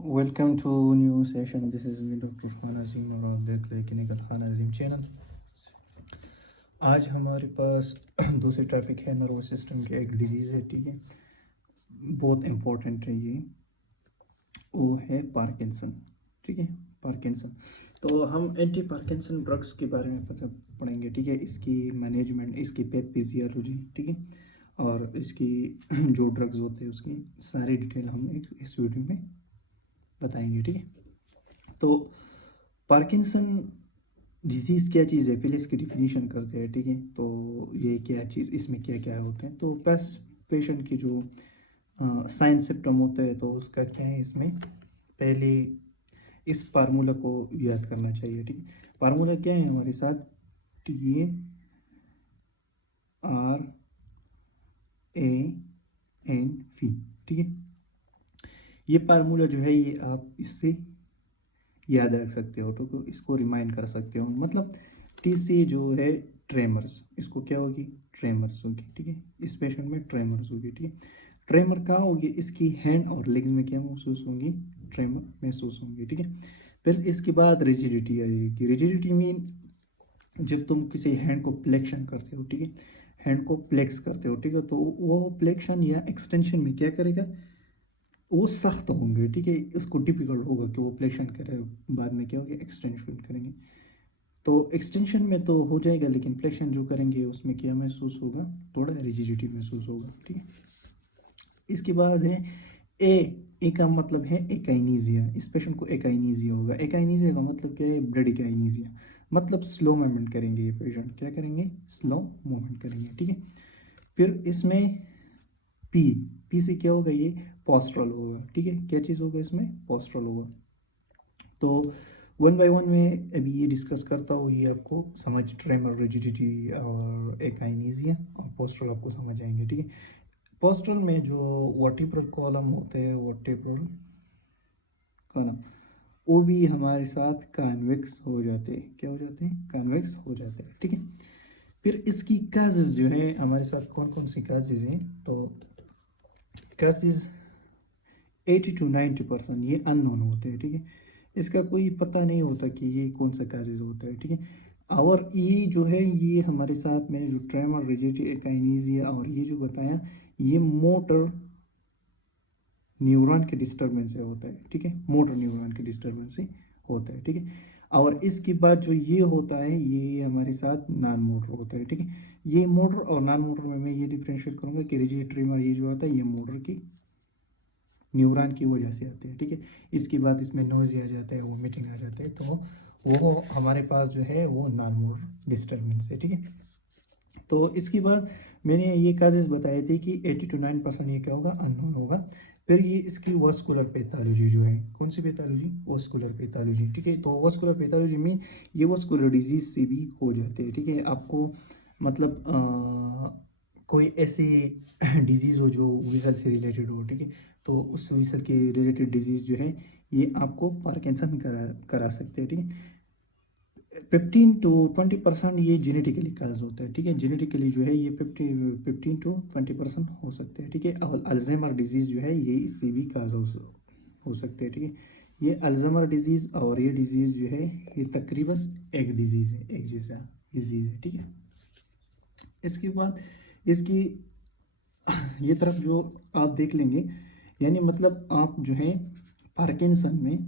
Welcome to new session. This is me doctor Khan Azeem और आप देख रहे हैं क्लिनिकल खान अजीम चैनल। आज हमारे पास दूसरी टॉपिक है नर्वस सिस्टम की एक डिजीज़ है, ठीक है, बहुत इम्पोर्टेंट है ये, वो है पार्किंसन। ठीक है, पार्किंसन। तो हम एंटी पार्किंसन ड्रग्स के बारे में पढ़ेंगे, ठीक है, इसकी मैनेजमेंट, इसकी पैथोफिजियोलॉजी, ठीक है, और इसकी जो ड्रग्स होते हैं उसकी सारी डिटेल हम इस वीडियो में बताएंगे, ठीक है। तो पार्किंसन डिजीज़ क्या चीज़ है, पहले इसकी डिफिनीशन करते हैं, ठीक है। तो ये क्या चीज़, इसमें क्या क्या होते हैं, तो पेशेंट की जो साइन सिम्टम होते हैं तो उसका क्या है, इसमें पहले इस फार्मूला को याद करना चाहिए, ठीक है। फार्मूला क्या है हमारे साथ, TARA, NV, ठीक है। ये फार्मूला जो है ये आप इससे याद रख सकते हो, तो इसको रिमाइंड कर सकते हो। मतलब टी से जो है ट्रेमर्स, इसको क्या होगी, ट्रेमर्स होगी, ठीक है। इस पेशेंट में ट्रेमर्स होगी, ठीक है। ट्रेमर कहाँ होगी, इसकी हैंड और लेग्स में क्या महसूस होंगी, ट्रेमर महसूस होंगी, ठीक है। फिर इसके बाद रिजिडिटी आएगी। रिजिडिटी मीन जब तुम किसी हैंड को फ्लेक्शन करते हो, ठीक है, हैंड को फ्लेक्स करते हो, ठीक है, तो वो फ्लेक्शन या एक्सटेंशन में क्या करेगा, वो सख्त होंगे, ठीक है। इसको डिफिकल्ट होगा कि वो फ्लेक्शन करें, बाद में क्या होगा, एक्सटेंशन करेंगे। तो एक्सटेंशन में तो हो जाएगा, लेकिन फ्लेक्शन जो करेंगे उसमें क्या महसूस होगा, थोड़ा रिजिडिटी महसूस होगा, ठीक है। इसके बाद है ए का मतलब है एकाइनीजिया। इस पेशेंट को एकाइनीजिया होगा। एकाइनीजिया का मतलब क्या है, ब्रेडिकाइनीजिया, मतलब स्लो मूवमेंट करेंगे ये पेशेंट, क्या करेंगे, स्लो मूवमेंट करेंगे, ठीक है। फिर इसमें पी पी से क्या होगा, ये पोस्ट्रल होगा, ठीक है। क्या चीज़ होगा इसमें, पोस्ट्रल होगा। तो वन बाय वन में अभी ये डिस्कस करता हूँ, ये आपको समझ, ट्रेमर, रिजिडिटी और एकाइनेसिया और पोस्ट्रल आपको समझ आएंगे, ठीक है। पोस्ट्रल में जो वर्टिब्रल कॉलम होते हैं, वर्टिब्रल कॉलम, वो भी हमारे साथ कॉन्वेक्स हो जाते हैं। क्या हो जाते हैं, कॉन्वेक्स हो जाते हैं, ठीक है। फिर इसकी काजेज जो है हमारे साथ कौन कौन सी काजेज हैं, तो काजेज 80 to 90% ये अननोन होते हैं, ठीक है। इसका कोई पता नहीं होता कि ये कौन सा काजेज होता है, ठीक है। और ये जो है, ये हमारे साथ मैंने जो ट्रेमर, रिजिडिटी, एकाइनेसिया और ये जो बताया, ये मोटर न्यूरॉन के डिस्टर्बेंस से होता है, ठीक है, मोटर न्यूरॉन के डिस्टर्बेंस से होता है, ठीक है। और इसके बाद जो ये होता है, ये हमारे साथ नॉन मोटर होता है, ठीक है। ये मोटर और नॉन मोटर में मैं ये डिफ्रेंशिएट करूंगा कि रिजिड ट्रेमर ये जो आता है ये मोटर की न्यूरॉन की वजह से आते हैं, ठीक है। इसके बाद इसमें नोज आ जाता है, वोमिटिंग आ जाता है, तो वो हमारे पास जो है वो नॉन मोटर डिस्टर्बेंस है, ठीक है। तो इसके बाद मैंने ये काजेज बताए थे कि 80 to 90% ये क्या होगा, अननोन होगा। फिर ये इसकी वस्कुलर पैथोलॉजी जो है, कौन सी पैथोलॉजी, वस्कुलर पैथोलॉजी, ठीक है। तो वस्कुलर पैथोलॉजी में ये वस्कुलर डिजीज से भी हो जाते हैं, ठीक है। आपको मतलब कोई ऐसी डिजीज़ हो जो विजल से रिलेटेड हो, ठीक है, तो उस विजल के रिलेटेड डिजीज़ जो है ये आपको पार्किंसन करा सकते हैं, ठीक है। 15 to 20% ये जेनेटिकली काज होता है, ठीक है। जेनेटिकली जो है ये 15 to 20% हो सकते हैं, ठीक है। और अल्जाइमर डिजीज़ जो है ये इससे भी काज हो सकते हैं, ठीक है। ये अल्जाइमर डिजीज़ और ये डिजीज़ जो है ये तकरीबन एक डिजीज़ है, एक जैसा डिजीज़ है, ठीक है। इसके बाद इसकी ये तरफ जो आप देख लेंगे, यानी मतलब आप जो है पार्किंसन में,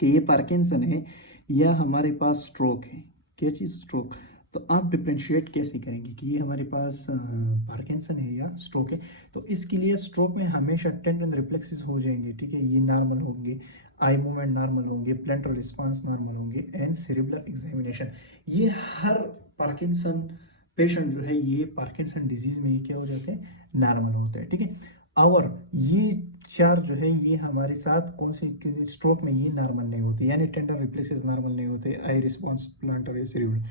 कि ये पार्किंसन है या हमारे पास स्ट्रोक है, क्या चीज़, स्ट्रोक। तो आप डिफ्रेंशिएट कैसे करेंगे कि ये हमारे पास पार्किंसन है या स्ट्रोक है। तो इसके लिए स्ट्रोक में हमेशा टेंडन रिफ्लेक्सेस हो जाएंगे, ठीक है, ये नॉर्मल होंगे, आई मूवमेंट नॉर्मल होंगे, प्लेंटर रिस्पांस नॉर्मल होंगे, एंड सेरिब्रल एग्जामिनेशन। ये हर पार्किंसन पेशेंट जो है ये पार्किंसन डिजीज में ये क्या हो जाते हैं, नॉर्मल होते हैं, ठीक है। और ये चार जो है ये हमारे साथ कौन सी स्ट्रोक में ये नॉर्मल नहीं होते, यानी टेंडर रिप्लेसेस नॉर्मल नहीं होते, आई रिस्पॉन्स, प्लांटर या सेरिब्रल।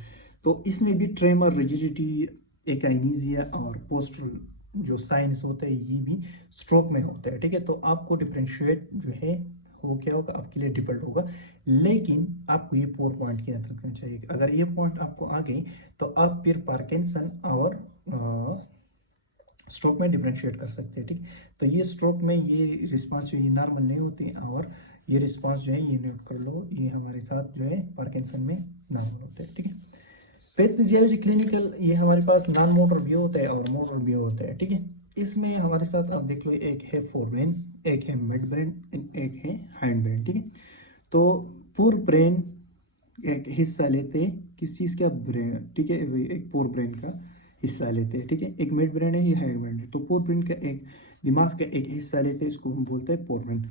तो इसमें भी ट्रेमर, रिजिडिटी, एकाइनेसिया और पोस्टल जो साइंस होता है ये भी स्ट्रोक में होता है, ठीक है। तो आपको डिफ्रेंशिएट जो है वो क्या होगा, आपके लिए डिफिकल्ट होगा, लेकिन आपको ये 4 पॉइंट याद रखना चाहिए। अगर ये पॉइंट आपको आ गए तो आप फिर पार्किंसन और स्ट्रोक में डिफ्रेंशिएट कर सकते हैं, ठीक। तो ये स्ट्रोक में ये रिस्पांस जो ये नॉर्मल नहीं होती, और ये रिस्पांस जो है ये नोट कर लो, ये हमारे साथ जो है पार्किंसन में नॉर्मल होते हैं, ठीक है। पैथोफिजियोलॉजी क्लिनिकल, ये हमारे पास नॉन मोटर व्यू होता है और मोटर व्यू होता है, ठीक है। इसमें हमारे साथ आप देख लो, एक है फोर ब्रेन, एक है मिड ब्रेन, एक है हाइंड ब्रेन, ठीक है। तो पूर ब्रेन एक हिस्सा लेते हैं किस चीज़ का, ब्रेन, ठीक है, एक पूर ब्रेन का हिस्सा लेते हैं, ठीक है। एक मिड ब्रेन है, ये हाइंड ब्रेन है। तो पूर ब्रेन का एक दिमाग का एक हिस्सा लेते हैं, इसको हम बोलते हैं पूर ब्रेन।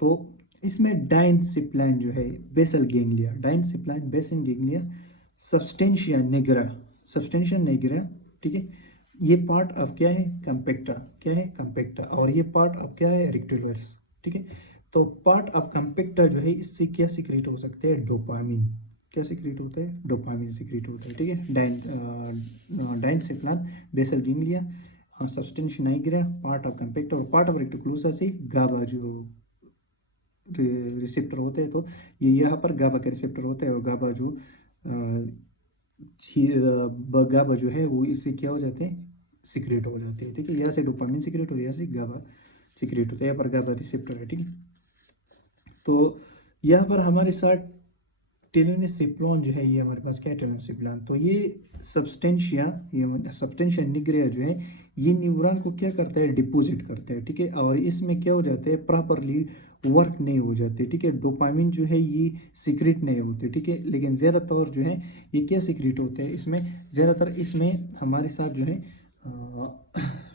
तो इसमें डाइनसिप्लाइन जो है, basal ganglia, diencephalon basal ganglia, substantia nigra, ठीक है। ये पार्ट अब क्या है, कंपेक्टा, क्या है कंपेक्टा, और ये पार्ट अब क्या है, रेक्टिकुलर्स, ठीक है। तो पार्ट ऑफ कंपेक्टा जो है, इससे क्या सिक्रेट हो सकते हैं, डोपामिन, क्या सिक्रेट होता है, डोपामिन सिक्रेट होता है, ठीक है। Diencephalon basal ganglia, substantia nigra, part of compacta, और पार्ट ऑफ रेक्टिकुलोसा से गाबा जो रिसेप्टर होते हैं। तो ये यहाँ पर गाबा के रिसेप्टर होते हैं, और गाबा जो गाबा जो है वो इससे क्या हो जाते हैं, सिक्रेट हो जाते हैं, ठीक है। यहाँ से डोपामिन सिक्रेट हो, यहाँ से गाबा सिक्रेट होता है, यहाँ पर गाबा रिसेप्टर है, ठीक है। तो यहाँ पर हमारे साथ टेलोनसिप्लान जो है, ये हमारे पास क्या है, टेलोनसिप्लान। तो ये सब्सटेंशिया निग्रिया जो है, ये न्यूरॉन को क्या करता है, डिपोजिट करता है, ठीक है। और इसमें क्या हो जाता है, प्रॉपरली वर्क नहीं हो जाते, ठीक है। डोपामिन जो है ये सीक्रेट नहीं होते, ठीक है। लेकिन ज़्यादातर जो है ये क्या सीक्रेट होते हैं, इसमें ज़्यादातर इसमें हमारे साथ जो है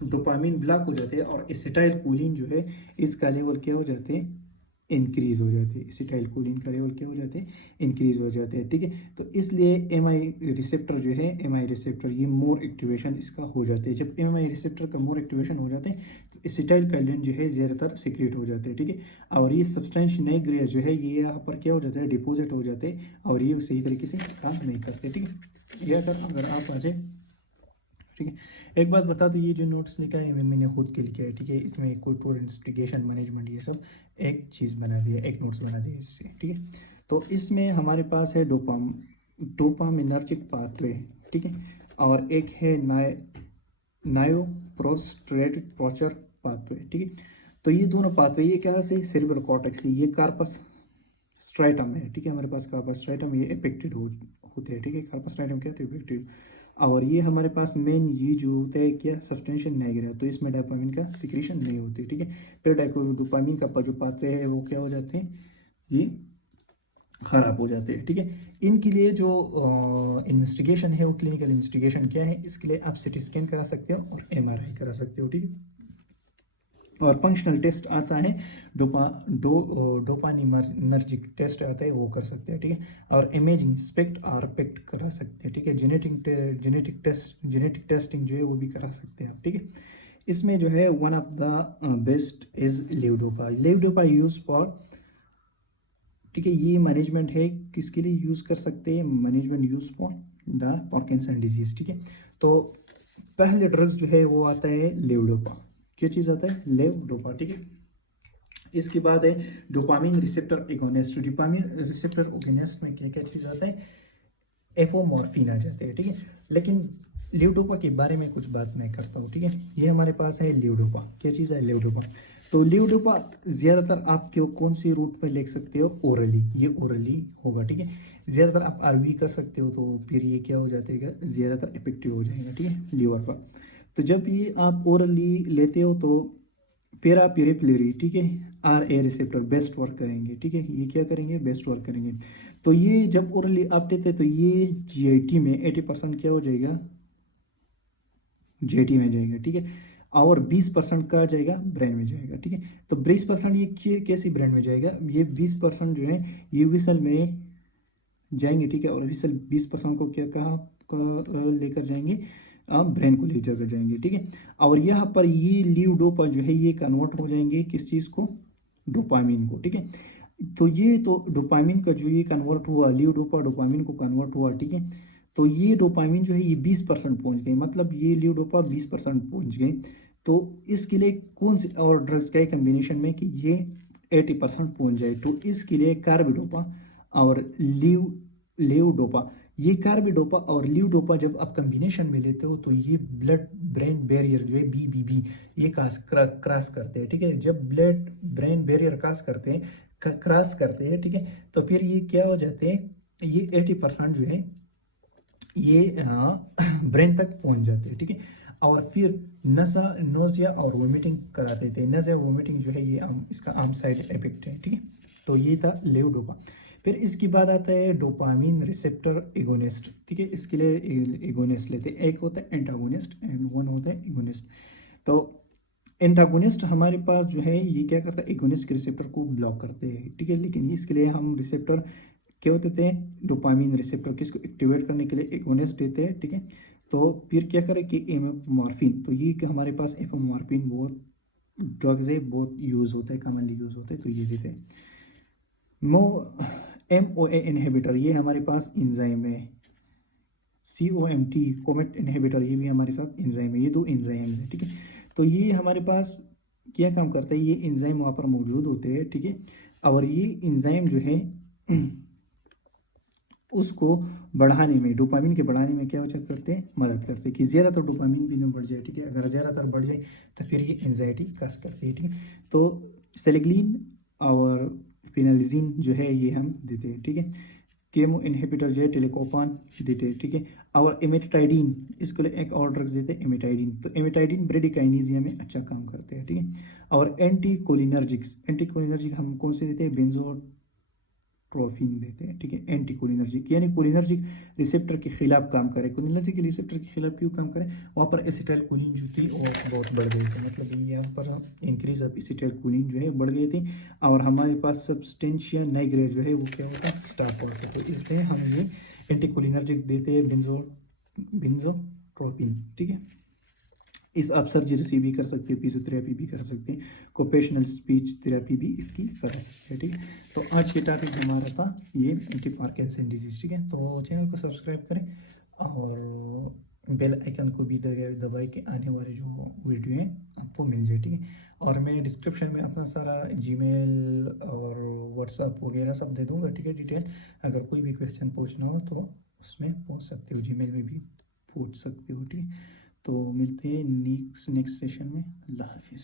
डोपामिन ब्लॉक हो जाते हैं, और एसिटाइल कोलिन जो है इसका लेवल क्या हो जाते हैं, इंक्रीज हो जाते हैं। एसिटाइल कोलिन का लेवल क्या हो जाते हैं, इंक्रीज हो जाते हैं, ठीक है। तो इसलिए एम आई रिसेप्टर जो है, एम आई रिसेप्टर ये मोर एक्टिवेशन इसका हो जाते हैं। जब एम आई रिसेप्टर का मोर एक्टिवेशन हो जाते हैं, तो एसिटाइल कोलिन जो है ज़्यादातर सीक्रेट हो जाते हैं, ठीक है। और ये सब्सटेंस निग्रिया जो है, ये यहाँ पर क्या हो जाता है, डिपोजिट हो जाते हैं, और ये सही तरीके से काम नहीं करते, ठीक है। ये अगर आप आ जाए, ठीक है। एक बात बता दो, ये जो नोट्स लिखा है मैंने खुद के लिखा है, ठीक है। इसमें कोई टूर इंस्टिगेशन मैनेजमेंट ये सब एक चीज़ बना दिया, एक नोट्स बना दिया इससे, ठीक है। तो इसमें हमारे पास है डोपामिनर्जिक पाथवे, ठीक है। और एक है नायोप्रोस्ट्रेटिक टॉर्चर पाथवे, ठीक है। तो ये दोनों पाथवे, ये क्या से सेरिब्रल कॉर्टेक्स से, ये कार्पस स्ट्राइटम है, ठीक है। हमारे पास कार्पस स्ट्राइटम ये अफेक्टेड होते हैं, ठीक है। कार्पस स्ट्राइटम क्या है, अफेक्टेड। और ये हमारे पास मेन ये जो होता है क्या, सब्सटेंशिया निग्रा, तो इसमें डोपामिन का सिक्रेशन नहीं होती, ठीक है। फिर डोपामिन का जो पाथवे है वो क्या हो जाते हैं, ये खराब हो जाते हैं, ठीक है। इनके लिए जो इन्वेस्टिगेशन है वो क्लिनिकल इन्वेस्टिगेशन क्या है, इसके लिए आप सिटी स्कैन करा सकते हो और एमआरआई करा सकते हो, ठीक है। और फंक्शनल टेस्ट आता है, डोपानिनर्जिक टेस्ट आता है, वो कर सकते हैं, ठीक है। और इमेजिंग इंस्पेक्ट और पेक्ट करा सकते हैं, ठीक है। जेनेटिक टेस्टिंग जो है वो भी करा सकते हैं आप, ठीक है। इसमें जो है one of the best is levodopa use for, ठीक है। ये मैनेजमेंट है, किसके लिए यूज़ कर सकते हैं, management use for the Parkinson disease, ठीक है। तो पहले ड्रग्स जो है वो आता है लेवडोपा, क्या चीज़ आता है, लेवडोपा, ठीक है। इसके बाद है dopamine receptor agonist. Dopamine receptor agonist में क्या क्या चीज़ आता है, एपोमॉर्फिन आ जाते हैं, ठीक है। लेकिन लेवडोपा के बारे में कुछ बात मैं करता हूँ, ठीक है। ये हमारे पास है लेवडोपा, क्या चीज़ है, लेवडोपा। तो लेवडोपा ज़्यादातर आप क्यों कौन सी रूट में ले सकते हो, ओरली, ये ओरली होगा, ठीक है। ज़्यादातर आप आरवी कर सकते हो, तो फिर ये क्या हो जाएगा, ज़्यादातर इफेक्टिव हो जाएगा, ठीक है, लीवर पर। तो जब ये आप ओरली लेते हो तो पेरापेरिफेरली, ठीक है, R A receptor best work करेंगे, ठीक है। ये क्या करेंगे, बेस्ट वर्क करेंगे। तो ये जब ओरली आप देते तो ये जीआईटी में 80% क्या हो जाएगा, जीआईटी में जाएगा, ठीक है। और 20% का जाएगा ब्रेन में जाएगा, ठीक है। तो 20% ये कैसी ब्रेन में जाएगा, ये 20% जो है ये विसल में जाएंगे, ठीक है। और विसल 20% को क्या कहा लेकर जाएंगे, आप ब्रेन को ले जाकर जाएंगे, ठीक है। और यहाँ पर ये लीवडोपा जो है ये कन्वर्ट हो जाएंगे किस चीज़ को, डोपामिन को, ठीक है। तो ये तो डोपामिन का जो ये कन्वर्ट हुआ, लीवडोपा डोपामिन को कन्वर्ट हुआ, ठीक है। तो ये डोपामिन जो है ये 20% पहुँच गए, मतलब ये लीवडोपा 20% पहुँच गए। तो इसके लिए कौन से और ड्रग्स का कम्बिनेशन में कि ये 80% पहुँच जाए, तो इसके लिए कार्बिडोपा और लेवडोपा ये कार्बिडोपा और लीवडोपा जब आप कम्बिनेशन में लेते हो तो ये ब्लड ब्रेन बैरियर जो है BBB ये क्रॉस करते हैं, ठीक है। जब ब्लड ब्रेन बैरियर क्रॉस करते हैं, ठीक है, तो फिर ये क्या हो जाते हैं, ये 80% जो है ये ब्रेन तक पहुंच जाते हैं, ठीक है। और फिर नशा नोजिया और वोमिटिंग कराते थे। नशा वोमिटिंग जो है ये इसका आम साइड इफेक्ट है, ठीक है। तो ये था लेवडोपा। फिर इसके बाद आता है डोपामिन रिसेप्टर एगोनिस्ट, ठीक है। इसके लिए एगोनिस्ट लेते हैं, एक होता है एंटागोनिस्ट एंड वन होता है एगोनिस्ट। तो एंटागोनिस्ट हमारे पास जो है ये क्या करता है, एगोनिस्ट के रिसेप्टर को ब्लॉक करते हैं, ठीक है। लेकिन इसके लिए हम रिसेप्टर क्या होते हैं, डोपामिन रिसेप्टर किसको एक्टिवेट करने के लिए एगोनिस्ट देते हैं, ठीक है। तो फिर क्या करें कि एपोमॉर्फिन, तो ये कि हमारे पास एपोमॉर्फिन बहुत ड्रग्स है, बहुत यूज़ होता है, कॉमनली यूज़ होता है, तो ये देते हैं। मो MOA इनहिबिटर ये हमारे पास इंजाइम है। COMT कोमेट इनहिबिटर ये भी हमारे साथ इंजाइम है। ये दो इंजाइम्स हैं, ठीक है। तो ये हमारे पास क्या काम करता है, ये इंजाइम वहाँ पर मौजूद होते हैं, ठीक है। और ये इंजाइम जो है उसको बढ़ाने में, डोपामिन के बढ़ाने में क्या करते हैं, मदद करते हैं कि ज़्यादातर डोपामिन भी ना बढ़ जाए, ठीक है। अगर ज़्यादातर बढ़ जाए तो फिर ये एंजाइटी कस करती है, ठीक है। तो सेलेग्लिन और फिनालिजिन जो है ये हम देते हैं, ठीक है। केमो इनहिबिटर जो है टेलेकोपान देते हैं, ठीक है। और एमेटाइडिन, इसको लिए एक और ड्रग्स देते हैं एमेटाइडिन। तो एमेटाइडिन ब्रेडिकाइनेजिया में अच्छा काम करते हैं, ठीक है। और एंटी कोलिनर्जिक हम कौन से देते हैं, बेंजोट्रोफिन देते हैं, ठीक है। एंटी कोलिनर्जिक यानी कोलिनर्जिक रिसेप्टर के खिलाफ काम करे। कोलिनर्जिक रिसेप्टर के खिलाफ क्यों काम करे, वहाँ पर एसिटाइलकोलिन जो थी वो बहुत बढ़ गई थी, मतलब यहाँ पर इंक्रीज ऑफ एसिटाइलकोलिन जो है बढ़ गई थी। और हमारे पास सब्सटेंशिया नाइग्रा जो है वो क्या होता है, स्टॉप होता है। तो इसलिए हम ये एंटी कोलिनर्जिक देते हैं बेंजोट्रोपिन, ठीक है। इस आप सर्जरी भी कर सकते हैं, फिजियोथेरेपी भी कर सकते हैं, कोपेशनल स्पीच थेरेपी भी इसकी कर सकते हैं, ठीक है। तो आज के टॉपिक हमारा था ये एंटी पार्किंसन डिजीज, ठीक है। तो चैनल को सब्सक्राइब करें और बेल आइकन को भी दबाए के आने वाले जो वीडियो हैं आपको मिल जाए, ठीक है। और मैं डिस्क्रिप्शन में अपना सारा जीमेल और व्हाट्सअप वगैरह सब दे दूँगा, ठीक है, डिटेल। अगर कोई भी क्वेश्चन पूछना हो तो उसमें पूछ सकते हो, जीमेल में भी पूछ सकते हो, ठीक है। तो मिलते हैं नेक्स्ट सेशन में। अल्लाह हाफिज़।